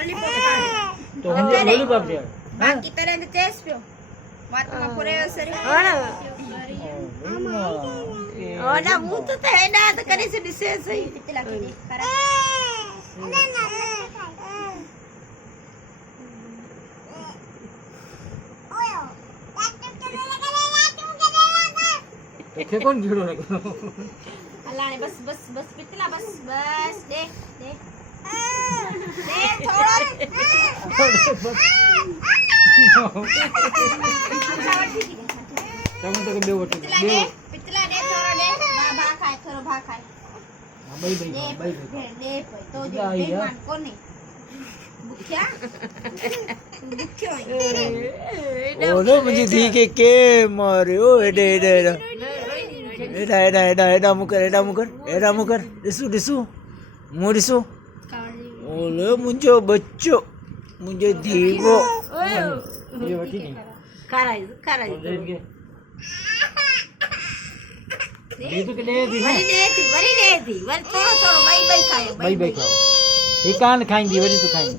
lollipop खाओ तो हम लॉलीपॉप दे बाकी तरह के टेस्ट पियो बात में पूरे सरी ओना मुंह तो है ना तो करे से डिशेस सही पितला के खरा के कौन गिरो ने अल्लाह ने बस बस बस पितला बस बस दे दे दे थोड़ा તમે તો બે વટે पितला दे थोड़ा दे भा खाए थोड़ा भा खाए ભાઈ दे ભાઈ दे तो जो बेईमान कोने भूख्या भूख्यो ઓલો મુજી દી કે માર્યો એડે એડે એડા મુકર દિસુ મુ દિસુ ઓલો મુજો બચ્ચો મુજો ધીવો ये वटी नहीं कराई कराई ये तो के दे दी ना वरी दे थी वरी थोड़ो थोड़ो बाई बाई खायो भाई भाई खाओ ये कान खाएंगी वरी तो खाएंगे